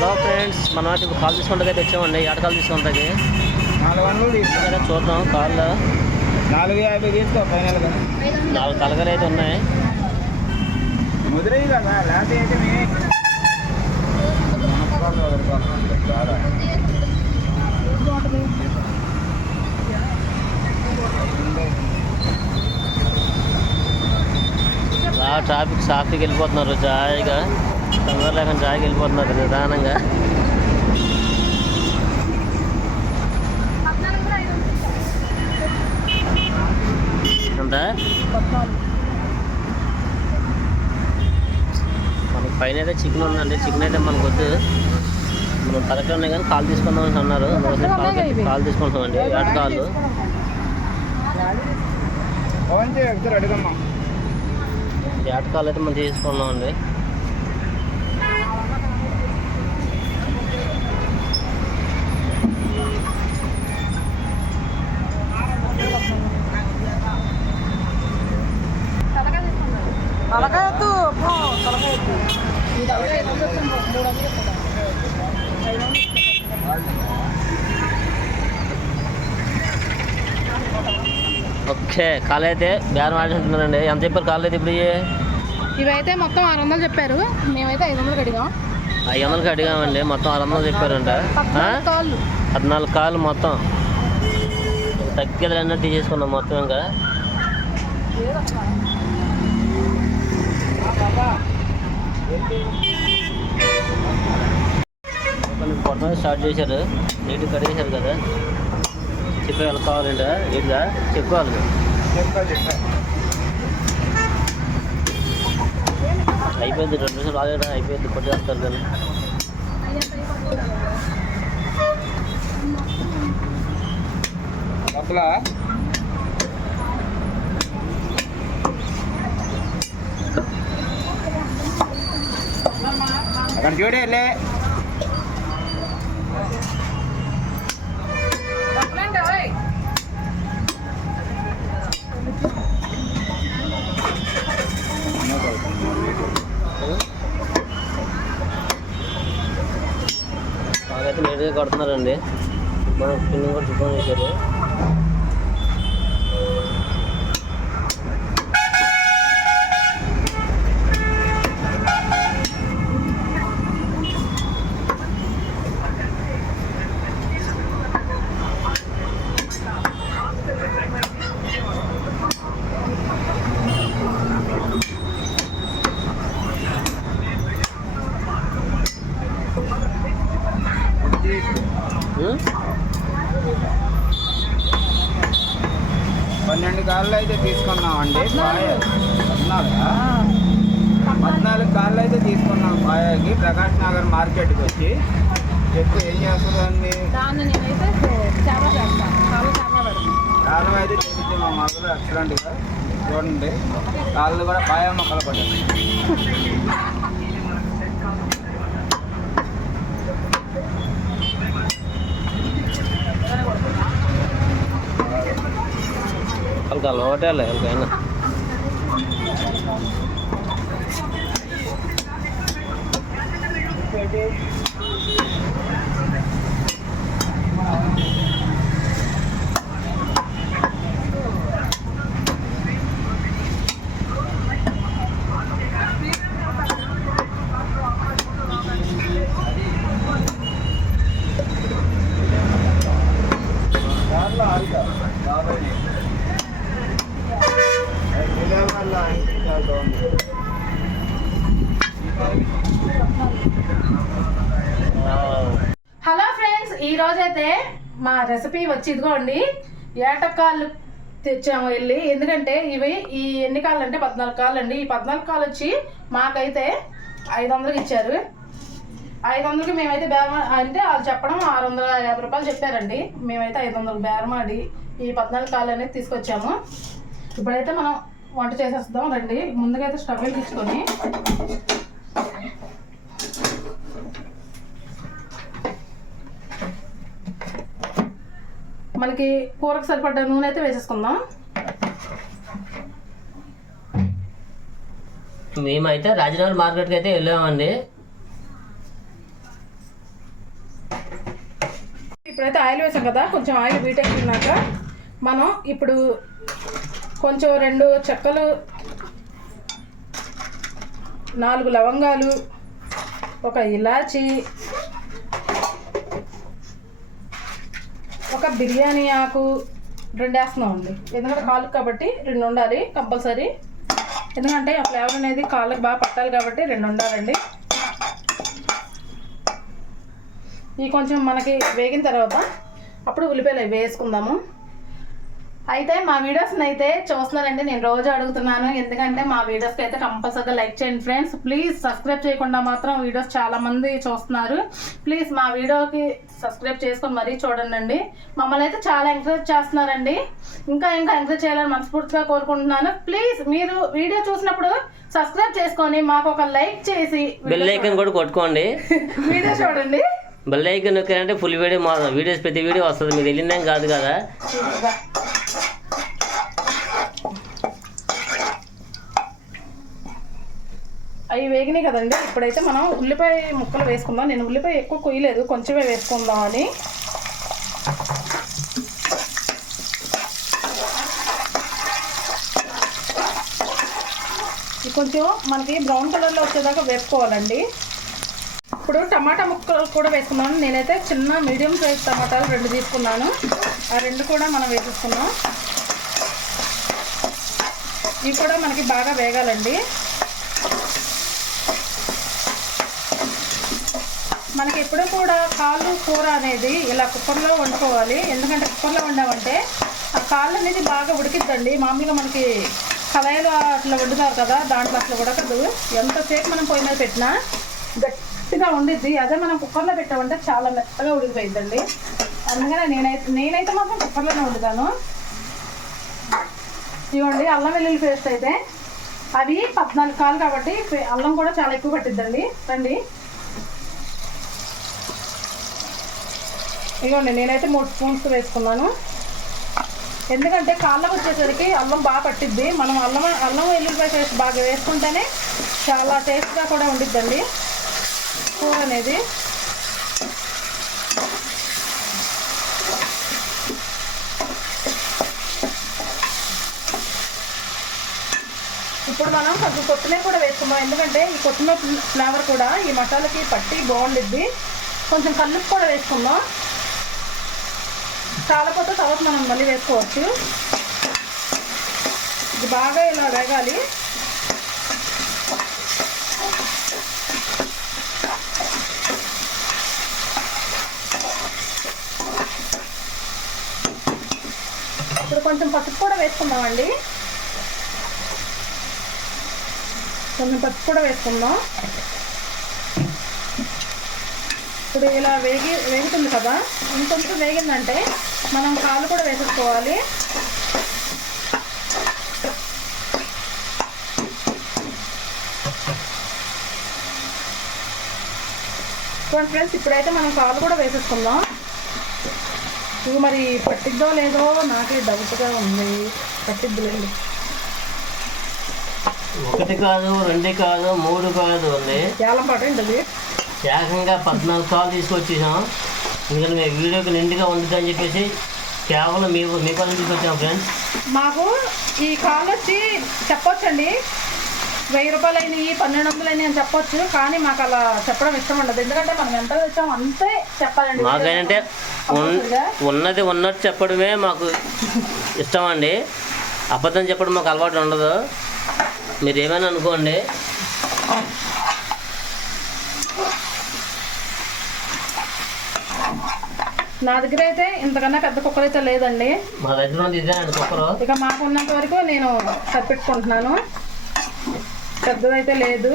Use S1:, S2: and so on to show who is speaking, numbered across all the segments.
S1: Hello friends మనం ఇప్పుడు call తీసుకుంటే తెచ్చామండి ఎక్కడ కాల్ తీసుకుంటాకి
S2: నాలుగు వందలు
S1: చూద్దాం కాళ్ళు.
S2: నాలుగు యాభై తీసుకో ఫైనల్గా
S1: నాలుగు తలగలు అయితే ఉన్నాయి.
S2: ముదిరయ్యి కదా లేకపోతే అయితే
S1: ట్రాఫిక్ సాఫీకి వెళ్ళిపోతున్నారు జాయిగా. తొందర లేకుండా జాయిగా వెళ్ళిపోతున్నారు నిదానంగా. ఎంత? మనకి పైన అయితే చికెన్ ఉందండి. చికెన్ అయితే మనకు వద్దు. మనం తలకాయ ఉన్నాయి కానీ కాల్ తీసుకుందాం అని అన్నారు. కాల్ కాల్ తీసుకుంటామండి ఏట కాళ్ళు
S2: ఫోన్ చేయి ఒకసారి అడుగున్నాం
S1: ఏట కాళ్ళు అయితే మనం తీసుకున్నామండి
S3: తలకాయత్తు
S1: ఓకే కాళ్ళు అయితే బేరం ఆడుకుంటున్నారండి ఎంత చెప్పారు కాళ్ళు అయితే ఇప్పుడు ఇవి?
S3: ఇవైతే మొత్తం ఆరు వందలు చెప్పారు. మేమైతే ఐదు వందలు అడిగాం.
S1: ఐదు వందలకి అడిగామండి. మొత్తం ఆరు వందలు చెప్పారంట?
S3: పద్నాలుగు కాళ్ళు.
S1: మొత్తం. తగ్గేది అన్నట్టు తీసేసుకున్నాం మొత్తం ఇంకా. కొట్టడం స్టార్ట్ చేశారు. నీట్గా కడిగేశారు కదా. చెప్పి ఎలా కావాలంటే. నీట్గా చెప్పుకోవాలి అయిపోయింది రెండు నిమిషాలు రాలేదా అయిపోయింది కొట్టేస్తారు కానీ
S2: డబ్బులా అక్కడ చూడే
S1: అయితే నీట్గా కొడుతున్నారండి. మనం పిన్నింగ్ కూడా శుభ్రం చేశారు ఉం?
S2: పన్నెండు కాళ్ళు అయితే తీసుకున్నామండి. పాయ పద్నాలుగా? కాళ్ళు అయితే తీసుకున్నాం పాయకి ప్రకాష్ నగర్ మార్కెట్కి వచ్చి. చెప్పు ఏం చేస్తుందండి? కాలం అయితే చెబితే మా మొదలు ఎక్సలెంట్గా. చూడండి. కాళ్ళు కూడా పాయ మొక్కలు పడ్డాయి
S1: వాళ్ళకి అలవాటే లే వాళ్ళకైనా
S2: కార్లో ఆగుతా బాబాయ్ వల్ల చాలా బాగుంది
S3: హలో ఫ్రెండ్స్ ఈ రోజైతే మా రెసిపీ వచ్చి ఇదిగోండి ఏటకాళ్ళు తెచ్చాము వెళ్ళి. ఎందుకంటే ఇవి ఈ ఎన్ని కాళ్ళు అంటే పద్నాలుగు కాళ్ళు అండి ఈ పద్నాలుగు కాళ్ళు వచ్చి మాకైతే ఐదు వందలకి ఇచ్చారు. ఐదు వందలకి మేమైతే బేరం అంటే వాళ్ళు చెప్పడం ఆరు వందల యాభై రూపాయలు చెప్పారండి. మేమైతే ఐదు వందలు బేరమాడి ఈ పద్నాలుగు కాళ్ళు అనేది తీసుకొచ్చాము. ఇప్పుడైతే మనం వంట చేసేస్తాం రండి. ముందుగా అయితే స్టవ్ వెలిగించుకొని మనకి కూరకు సరిపడ్డ నూనె అయితే వేసేసుకుందాం.
S1: మేమైతే రాజనగర్ మార్కెట్కి అయితే వెళ్ళామండి.
S3: ఇప్పుడైతే ఆయిల్ వేసాం కదా కొంచెం ఆయిల్ వీటెక్కినాక మనం ఇప్పుడు కొంచెం రెండు చెక్కలు నాలుగు లవంగాలు ఒక ఇలాచి ఒక బిర్యానీ ఆకు రెండు వేస్తున్నాం అండి ఎందుకంటే కాళ్ళకు కాబట్టి రెండు ఉండాలి కంపల్సరీ. ఎందుకంటే ఆ ఫ్లేవర్ అనేది కాళ్ళకి బాగా పట్టాలి కాబట్టి రెండు ఉండాలండి ఇవి కొంచెం మనకి వేగిన తర్వాత అప్పుడు ఉల్లిపాయలు అవి వేసుకుందాము. అయితే మా వీడియోస్ని అయితే చూస్తున్నారండి. నేను రోజు అడుగుతున్నాను. ఎందుకంటే మా వీడియోస్కి అయితే కంపల్సరీగా లైక్ చేయండి ఫ్రెండ్స్. ప్లీజ్ సబ్స్క్రైబ్ చేయకుండా మాత్రం వీడియోస్ చాలా మంది చూస్తున్నారు. ప్లీజ్ మా వీడియోకి సబ్స్క్రైబ్ చేసుకొని మరీ చూడండి మమ్మల్ని అయితే చాలా ఎంకరేజ్ చేస్తున్నారండి. ఇంకా ఇంకా ఎంకరేజ్ చేయాలని మనస్ఫూర్తిగా కోరుకుంటున్నాను. ప్లీజ్ మీరు వీడియో చూసినప్పుడు సబ్స్క్రైబ్ చేసుకొని మాకు ఒక లైక్ చేసి
S1: బెల్ ఐకన్ కూడా కొట్టుకోండి.
S3: వీడియో చూడండి.
S1: బెల్ ఐకన్ నొక్కారంటే ఫుల్ వీడియో మా వీడియోస్ ప్రతి వీడియో వస్తుంది మీకు వెళ్ళిందేం కాదు కదా.
S3: అవి వేగినాయి కదండి ఇప్పుడైతే మనం ఉల్లిపాయ ముక్కలు వేసుకుందాం. నేను ఉల్లిపాయ ఎక్కువ కొయ్యలేదు కొంచెమే వేసుకుందాం అని. కొంచెం మనకి బ్రౌన్ కలర్లో వచ్చేదాకా వేసుకోవాలండి ఇప్పుడు టమాటా ముక్కలు కూడా వేసుకున్నాను నేనైతే చిన్న మీడియం సైజ్ టమాటాలు రెండు తీసుకున్నాను. ఆ రెండు కూడా మనం వేసేసుకున్నాం ఇవి కూడా మనకి బాగా వేగాలండి. మనకి ఎప్పుడు కూడా కాళ్ళు కూర అనేది ఇలా కుక్కర్లో వండుకోవాలి. ఎందుకంటే కుక్కర్లో వండామంటే ఆ కాళ్ళు అనేది బాగా ఉడికిద్దండి. మామూలుగా మనకి కళాయిలో అట్లా వండుతారు కదా దాంట్లో అట్లా ఉడకదు. ఎంతసేపు మనం పొయ్యి మీద పెట్టినా మెత్తగా ఉండిద్ది. అదే మనం కుక్కర్లో పెట్టామంటే చాలా మెత్తగా ఉడికిపోయిద్దండి. అందుకనే నేనైతే నేనైతే మాత్రం కుక్కర్లోనే వండుతాను. ఇవ్వండి అల్లం వెల్లుల్లి పేస్ట్ అయితే. అవి పద్నాలుగు కాలు కాబట్టి అల్లం కూడా చాలా ఎక్కువ పట్టిద్దండి. రండి. ఇదిగోండి నేనైతే మూడు స్పూన్స్ వేసుకున్నాను. ఎందుకంటే కాళ్ళకు వచ్చేసరికి అల్లం బాగా పట్టిద్ది. మనం అల్లం అల్లం వెల్లుల్లిపాయ పేస్ట్ బాగా వేసుకుంటేనే చాలా టేస్ట్గా కూడా ఉండిద్దండి. కూర అనేది ఇప్పుడు మనం కొంచెం కొత్తిమీర కూడా వేసుకుందాం. ఎందుకంటే ఈ కొత్తిమీర ఫ్లేవర్ కూడా ఈ మసాలాకి పట్టి బాగుండిద్ది. కొంచెం కల్లుపు కూడా వేసుకుందాం. చాలాపోతే తర్వాత మనం మళ్ళీ వేసుకోవచ్చు. ఇది బాగా ఇలా వేగాలి ఇప్పుడు కొంచెం పసుపు కూడా వేసుకుందామండి. కొంచెం పసుపు కూడా వేసుకుందాం. ఇప్పుడు ఇలా వేగి వేగుతుంది కదా? ఇంకొంచెం వేగిందంటే మనం కాలు కూడా వేసేసుకోవాలి. చూడండి ఫ్రెండ్స్ ఇప్పుడైతే మనం కాలు కూడా వేసేసుకుందాం. ఇవి మరి పట్టిద్దో లేదో నాకే డౌట్గా ఉంది. పట్టిద్దులేండి.
S1: ఒకటి కాదు రెండు కాదు మూడు కాదు ఉంది
S3: ఏలం పాట ఏంటది?
S1: ఏకంగా పద్నాలుగు కాలు తీసుకొచ్చేసాం. ఎందుకంటే మేము వీడియోకి నిండుగా ఉంటుందని చెప్పేసి కేవలం మీ మీకోసం తీసుకొచ్చాం ఫ్రెండ్స్
S3: మాకు ఈ కాల్ వచ్చి చెప్పొచ్చండి. వెయ్యి రూపాయలు అయినాయి పన్నెండు వందలు అయినాయి అని చెప్పొచ్చు కానీ మాకు అలా చెప్పడం ఇష్టం ఉండదు. ఎందుకంటే మనం ఎంత తెచ్చాం అంతే చెప్పాలండి.
S1: మాకేంటంటే ఉన్- ఉన్నది ఉన్నట్టు చెప్పడమే మాకు ఇష్టం అండి. అబద్ధం చెప్పడం మాకు అలవాటు ఉండదు. మీరు ఏమైనా అనుకోండి.
S3: నా దగ్గర అయితే ఇంతకన్నా పెద్ద కుక్కర్ అయితే లేదండి.
S1: మా దగ్గర
S3: ఇక మాకు ఉన్నంత వరకు నేను సరిపెట్టుకుంటున్నాను పెద్దదైతే లేదు.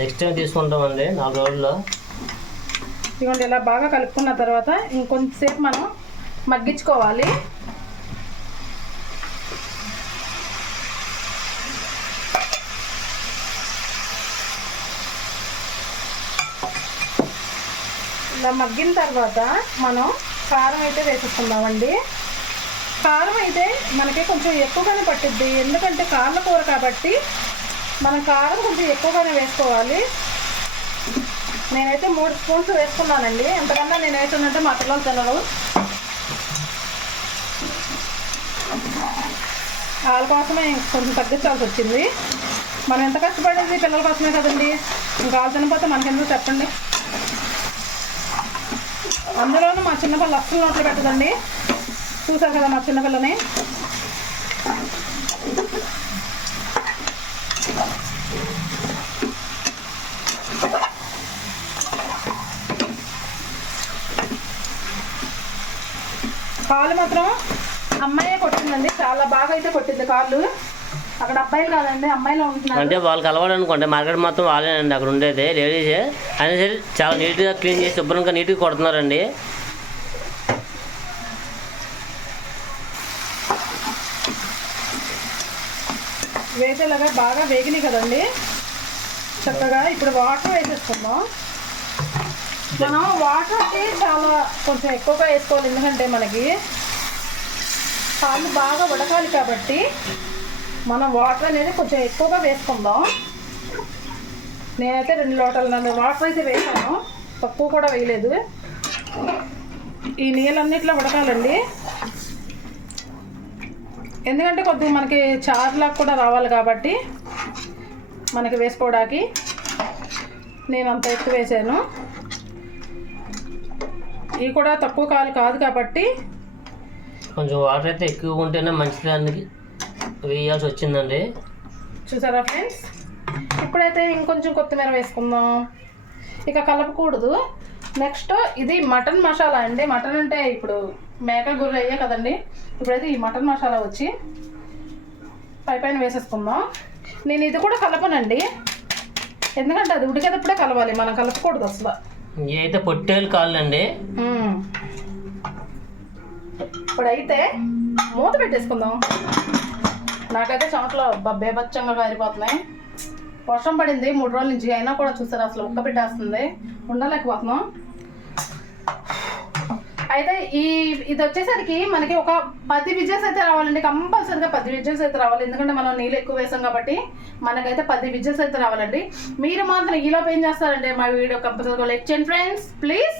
S1: నెక్స్ట్ టైం తీసుకుంటామండి? నాలుగు రోజుల్లో.
S3: ఇదిగోండి ఇలా బాగా కలుపుకున్న తర్వాత ఇంకొంచెంసేపు మనం మగ్గించుకోవాలి. ఇలా మగ్గిన తర్వాత మనం కారం అయితే వేసేసుకుందామండి. కారం అయితే మనకి కొంచెం ఎక్కువగానే పట్టుద్ది. ఎందుకంటే కాళ్ళ కూర కాబట్టి మనం కారం కొంచెం ఎక్కువగానే వేసుకోవాలి. నేనైతే మూడు స్పూన్స్ వేసుకున్నానండి. ఎంతకన్నా నేను వేసుకున్నట్టే మా పిల్లలు తినరు. వాళ్ళ కోసమే కొంచెం తగ్గించాల్సి వచ్చింది. మనం ఎంత కష్టపడింది పిల్లల కోసమే కదండి. ఇంకా వాళ్ళు తినకపోతే మనకెందుకు చెప్పండి. అందులోనూ మా చిన్నపిల్ల అస్సలు నోట్లు పెట్టదండి. చూసారు కదా మా చిన్నపిల్లని? కాళ్ళు మాత్రం అమ్మాయే కొట్టిందండి. చాలా బాగా అయితే కొట్టింది కాళ్ళు. అక్కడ అబ్బాయిలు కాదండి అమ్మాయిలు ఉంటున్నారు.
S1: అంటే వాళ్ళకి అలవాటు అనుకోండి మార్కెట్ మొత్తం వాళ్ళేనండి అక్కడ ఉండేది లేడీసే. అయినా సరే చాలా నీట్గా క్లీన్ చేసి శుభ్రంగా నీట్గా కొడుతున్నారండి.
S3: వేసేలాగా బాగా వేగినాయి కదండి. చక్కగా ఇప్పుడు వాటర్ వేసేసుకుందాం. మనం వాటర్కి చాలా కొంచెం ఎక్కువగా వేసుకోవాలి. ఎందుకంటే మనకి పాలు బాగా ఉడకాలి కాబట్టి మనం వాటర్ అనేది కొంచెం ఎక్కువగా వేసుకుందాం. నేనైతే రెండు లోటల వాటర్ అయితే వేసాను. తక్కువ కూడా వేయలేదు. ఈ నీళ్ళన్నిట్లో ఉడకాలండి. ఎందుకంటే కొద్దిగా మనకి చారులాగా కూడా రావాలి కాబట్టి మనకి వేసుకోవడానికి నేను అంత ఎక్కువ వేసాను. ఇవి కూడా తక్కువ కాలు కాదు కాబట్టి
S1: కొంచెం వాటర్ అయితే ఎక్కువ ఉంటేనే మంచి దానికి వేయాల్సి వచ్చిందండి.
S3: చూసారా ఫ్రెండ్స్? ఇప్పుడైతే ఇంకొంచెం కొత్తిమీర వేసుకుందాం. ఇక కలపకూడదు. నెక్స్ట్ ఇది మటన్ మసాలా అండి. మటన్ అంటే ఇప్పుడు మేక గుర్రె అయ్యే కదండి. ఇప్పుడైతే ఈ మటన్ మసాలా వచ్చి పై పైన వేసేసుకుందాం. నేను ఇది కూడా కలపనండి. ఎందుకంటే అది ఉడికేటప్పుడే కలవాలి. మనం కలపకూడదు అసలు.
S1: ఇవి పొట్టేలు కాళ్ళు అండి
S3: ఇప్పుడైతే మూత పెట్టేసుకుందాం. నాకైతే చెమటలో బేబచ్చంగా కారిపోతున్నాయి. వర్షం పడింది మూడు రోజుల నుంచి అయినా కూడా చూసారు అసలు ఉక్క పెట్టేస్తుంది. ఉండలేకపోతున్నాం. అయితే ఈ ఇది వచ్చేసరికి మనకి ఒక పది విజయస్ అయితే రావాలండి. కంపల్సరిగా పది విజయస్ అయితే రావాలి. ఎందుకంటే మనం నీళ్ళు ఎక్కువ వేసాం కాబట్టి మనకైతే పది విజయస్ అయితే రావాలండి. మీరు మాత్రం ఈలోపు ఏం చేస్తారంటే మా వీడియో కంపల్సరిగా లైక్ చేయండి ఫ్రెండ్స్. ప్లీజ్.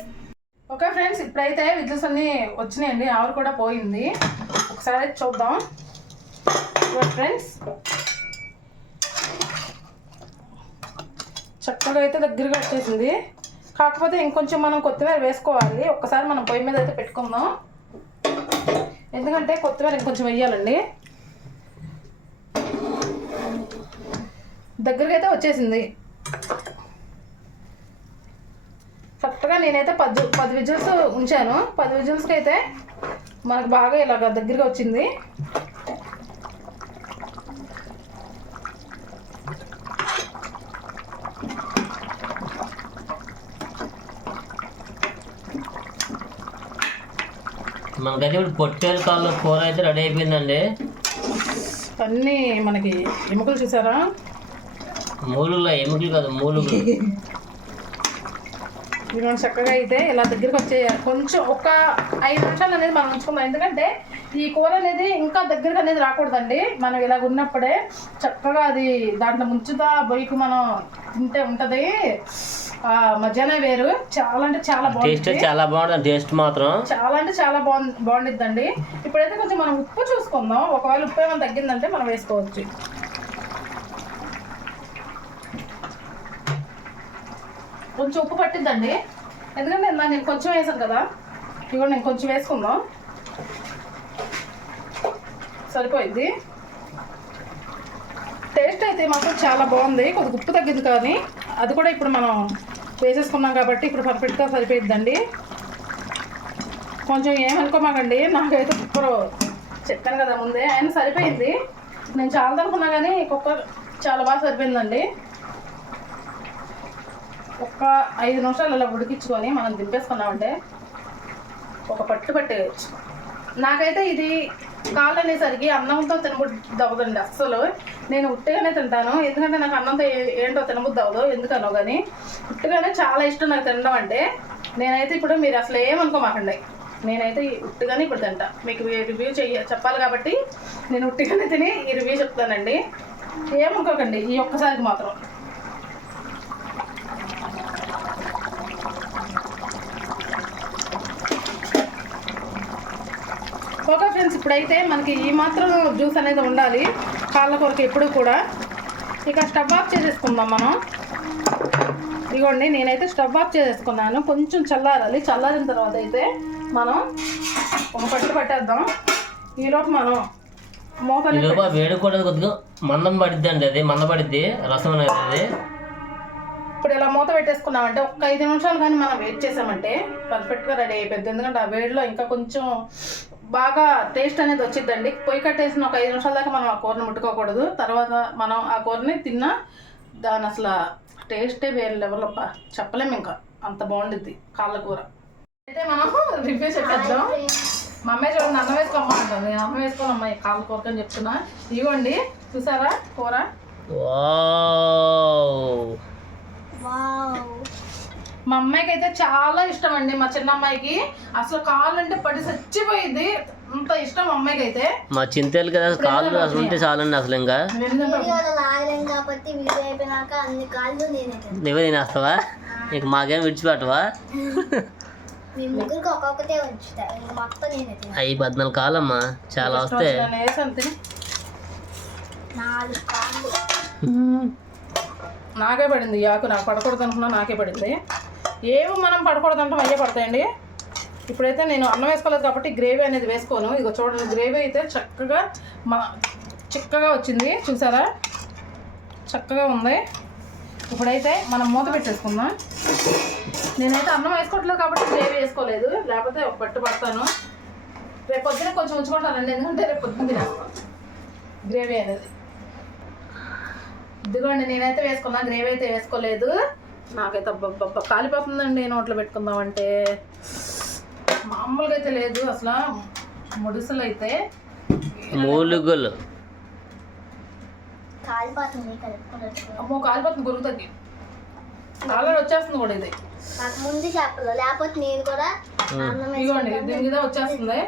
S3: ఓకే ఫ్రెండ్స్ ఇప్పుడైతే విజిల్స్ అన్నీ వచ్చినాయండి. ఆవిరి కూడా పోయింది. ఒకసారి అయితే చూద్దాం. ఫ్రెండ్స్. చక్కగా అయితే దగ్గరగా వచ్చేసింది. కాకపోతే ఇంకొంచెం మనం కొత్తిమీర వేసుకోవాలి. ఒక్కసారి మనం పొయ్యి మీద అయితే పెట్టుకుందాం. ఎందుకంటే కొత్తిమీర ఇంకొంచెం వేయాలండి. దగ్గరికి అయితే వచ్చేసింది. కరెక్ట్గా నేనైతే పది పది విజిల్స్ ఉంచాను. పది విజిల్స్కి అయితే మనకు బాగా ఇలాగ దగ్గరగా వచ్చింది.
S1: మనకైతే ఇప్పుడు పొట్టేలు కాళ్ళు కూర అయితే రెడీ అయిపోయిందండి.
S3: అన్నీ మనకి ఎముకలు చూసారా?
S1: మూలుగులో ఎముకలు కాదు
S3: ఇవి మనం చక్కగా అయితే ఇలా దగ్గరికి వచ్చేయాలి కొంచెం ఒక ఐదు నిమిషాలు అనేది మనం ఉంచుకుందాం. ఎందుకంటే ఈ కూర అనేది ఇంకా దగ్గరకు అనేది రాకూడదండి. మనం ఇలా ఉన్నప్పుడే చక్కగా అది దాంట్లో ముంచుతా బొయ్యికి మనం తింటే ఉంటుంది. మధ్యాహ్నం వేరు. చాలా అంటే చాలా
S1: టేస్ట్
S3: బాగుంటుంది
S1: చాలా బాగుంటుంది టేస్ట్ మాత్రం.
S3: చాలా అంటే చాలా బాగుంది బాగుండిద్దండి. ఇప్పుడైతే కొంచెం మనం ఉప్పు చూసుకుందాం. ఒకవేళ ఉప్పు ఏమైనా తగ్గిందంటే మనం వేసుకోవచ్చు. కొంచెం ఉప్పు పట్టిద్దండి. ఎందుకంటే నేను కొంచెం వేసాను కదా. ఇవ్వండి నేను కొంచెం వేసుకుందాం. సరిపోయింది. టేస్ట్ అయితే మాత్రం చాలా బాగుంది. కొద్దిగా ఉప్పు తగ్గింది కానీ అది కూడా ఇప్పుడు మనం వేసేసుకున్నాం కాబట్టి ఇప్పుడు పర్ఫెక్ట్గా సరిపోయిద్దండి. కొంచెం ఏమనుకోమాకండి నాకైతే కుక్కర్ చెప్పాను కదా ముందే ఆయన సరిపోయింది. నేను చాలా అనుకున్నా కానీ కుక్కర్ చాలా బాగా సరిపోయిందండి. ఒక్క ఐదు నిమిషాలు అలా ఉడికించుకొని మనం దింపేసుకున్నామంటే ఒక పట్టు పట్టేయచ్చు. నాకైతే ఇది కాళ్ళు అనేసరికి అన్నంతో తినబుద్ధి అవ్వదండి అస్సలు. నేను ఉట్టిగానే తింటాను. ఎందుకంటే నాకు అన్నంతో ఏంటో తినబుద్ధి అవ్వదు ఎందుకనో కానీ ఉట్టిగానే చాలా ఇష్టం నాకు తినడం అంటే నేనైతే ఇప్పుడు మీరు అసలు ఏమనుకోమాకండి. నేనైతే ఉట్టిగానే ఇప్పుడు తింటా. మీకు రివ్యూ చెయ్య చెప్పాలి కాబట్టి నేను ఉట్టిగానే తిని ఈ రివ్యూ చెప్తానండి. ఏమనుకోకండి. ఈ ఒక్కసారికి మాత్రం. ఇప్పుడైతే మనకి ఈ మాత్రం జ్యూస్ అనేది ఉండాలి. కాళ్ళ కొరకు ఎప్పుడు కూడా. ఇక స్టవ్ ఆఫ్ చేసేసుకుందాం మనం. ఇదిగోండి నేనైతే స్టవ్ ఆఫ్ చేసేసుకున్నాను. కొంచెం చల్లారాలి. చల్లారిన తర్వాత అయితే మనం ఒక పట్టు పట్టేద్దాం. ఈలోపు మనం
S1: ఆ వేడి కూడా కొద్దిగా మందం పడిద్ది అండి అది. మంద పడిద్ది. రసం అనేది
S3: ఇప్పుడు ఇలా మూత పెట్టేసుకున్నామంటే ఒక ఐదు నిమిషాలు కానీ మనం వెయిట్ చేసామంటే పర్ఫెక్ట్గా రెడీ అయిపోద్ది. ఎందుకంటే ఆ వేడిలో ఇంకా కొంచెం బాగా టేస్ట్ అనేది వచ్చిందండి పొయ్యి కట్టేసిన ఒక ఐదు నిమిషాల దాకా మనం ఆ కూరని ముట్టుకోకూడదు. తర్వాత మనం ఆ కూరని తిన్నా దాని అసలు టేస్టే వేరే లెవెల్ అబ్బా. చెప్పలేము ఇంకా. అంత బాగుండిద్ది కాళ్ళ కూర. అయితే మనం రివ్యూ చెప్పేద్దాం. మా అమ్మాయి చూడండి అన్నం వేసుకోమ్మా అంటాను నేను అన్నం వేసుకోను అమ్మాయి కాళ్ళ కూర అని చెప్తున్నా. ఇవ్వండి చూసారా కూర?
S1: వావ్.
S3: మా అమ్మాయికి అయితే చాలా ఇష్టం అండి మా చిన్న అమ్మాయికి అసలు కాళ్ళు అంటే పడి చచ్చిపోయింది అంత ఇష్టం మా అమ్మాయికి అయితే
S1: మా చింతలు కదా కాళ్ళు అసలు ఉంటే చాలండి అసలు ఇంకా.
S4: కాబట్టి వీడియో అయిపోయినాక అన్ని కాళ్ళు నేనే తిన్నాను.
S1: నువ్వే తినేస్తావా? ఇక మాకేం విడిచిపెట్టవా?
S4: మీ ముగ్గురికి ఒక్కొక్కటే ఉంచుతా. ఇంక మొత్తం నేనే తిన్నాను
S1: అవి పద్నాలుగు కాలమ్మా చాలా వస్తే
S3: అంతే
S4: నాలుగు కాళ్ళు.
S3: నాకే పడింది ఆకు. నాకు పడకూడదు అనుకున్నా నాకే పడింది. ఏవి మనం పడకూడదు అంటాం అయ్యే పడతాయండి. ఇప్పుడైతే నేను అన్నం వేసుకోలేదు కాబట్టి గ్రేవీ అనేది వేసుకోను. ఇక చూడండి గ్రేవీ అయితే చక్కగా మా చిక్కగా వచ్చింది. చూసారా? చక్కగా ఉంది. ఇప్పుడైతే మనం మూత పెట్టేసుకుందాం. నేనైతే అన్నం వేసుకోవట్లేదు కాబట్టి గ్రేవీ వేసుకోలేదు. లేకపోతే ఒక పట్టు పడతాను. రేపు పొద్దున కొంచెం ఉంచుకుంటానండి. ఎందుకంటే రేపు పొద్దున తినేస్తాను. గ్రేవీ అనేది. ఇదిగోండి నేనైతే వేసుకున్నా. గ్రేవీ అయితే వేసుకోలేదు. నాకైతే అబ్బబ్బబ్బ. కాలిపోతుందండి నోట్లో పెట్టుకుందామంటే. మామూలుగా అయితే లేదు అసలు ముడుసులు అయితే
S1: మూలుగులు
S3: అమ్మో కాలిపోతుంది గురుగుతుంది ఆల్రెడీ వచ్చేస్తుంది కూడా ఇది.
S4: ముందు చెప్పలేదు లేకపోతే నేను కూడా అన్నం
S3: ఇదిగోండి దీని మీద వచ్చేస్తుంది.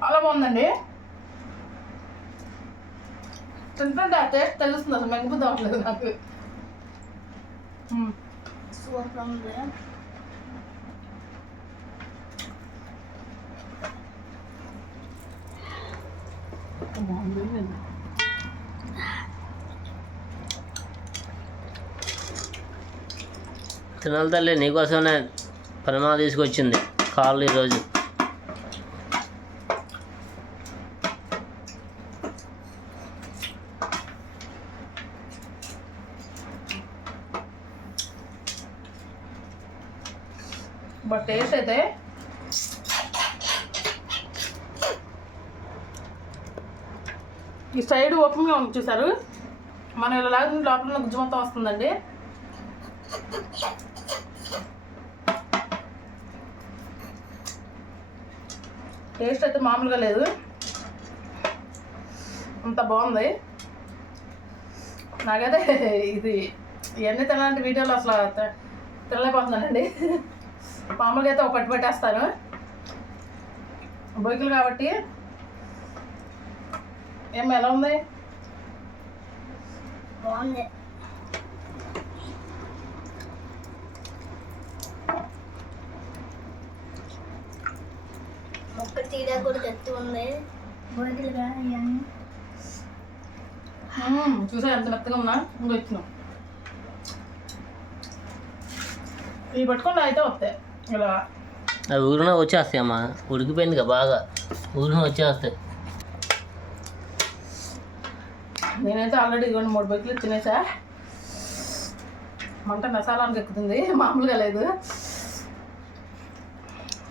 S3: చాలా బాగుందండి. తింటుంటే ఆ టేస్ట్ తెలుస్తుంది అసలు మెగ్గుబుద్ధి అవ్వట్లేదు నాకు. మ్మ్.
S4: సూపర్ ఉంది.
S1: తినాలి తల్లి నీకోసమే పరిమాణ తీసుకొచ్చింది కాళ్ళు ఈరోజు
S3: బట్ టేస్ట్ అయితే ఈ సైడ్ ఓపెన్గా ఉంది చూసారు మనం ఇలా లాగుతుంటే లోపల గుజ్జు మొత్తం వస్తుందండి. టేస్ట్ అయితే మామూలుగా లేదు. అంత బాగుంది. నాకైతే ఇది ఇవన్నీ తినాలంటే వీడియోలో అసలు తినలేకపోతున్నానండి. మామూలుగా అయితే ఒక పట్టు పెట్టేస్తాను. బొయ్కులు కాబట్టి ఏమో ఎలా ఉంది?
S4: బాగుంది. మొక్క తీరా కూడా గట్టి ఉంది. బొరుగులుగా ఇవన్నీ
S3: చూసా ఎంత మెత్తగా ఉన్నా ఇంకో ఇచ్చినాం ఇవి పట్టుకుండా అయితే వస్తాయి. ఇలా.
S1: అవి ఊరిన వచ్చేస్తాయి అమ్మా ఉడికిపోయింది కదా బాగా. ఊరిన వచ్చేస్తాయి.
S3: నేనైతే ఆల్రెడీ ఇదిగోండి మూడు బొక్కులు తినేసా. మంట మసాలానికి ఎక్కుతుంది మామూలుగా లేదు.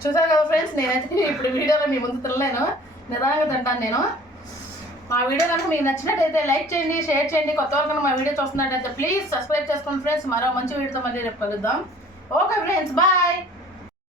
S3: చూసారు కదా ఫ్రెండ్స్ నేనైతే ఇప్పుడు వీడియోలో మీ ముందు తినలేను. నిదానంగా తింటాను నేను. మా వీడియో కనుక మీకు నచ్చినట్టయితే లైక్ చేయండి షేర్ చేయండి. కొత్త వాళ్ళు మా వీడియో చూస్తున్నట్టయితే ప్లీజ్ సబ్స్క్రైబ్ చేసుకోండి ఫ్రెండ్స్ మరో మంచి వీడియోతో మళ్ళీ రేపు కలుద్దాం. Okay friends bye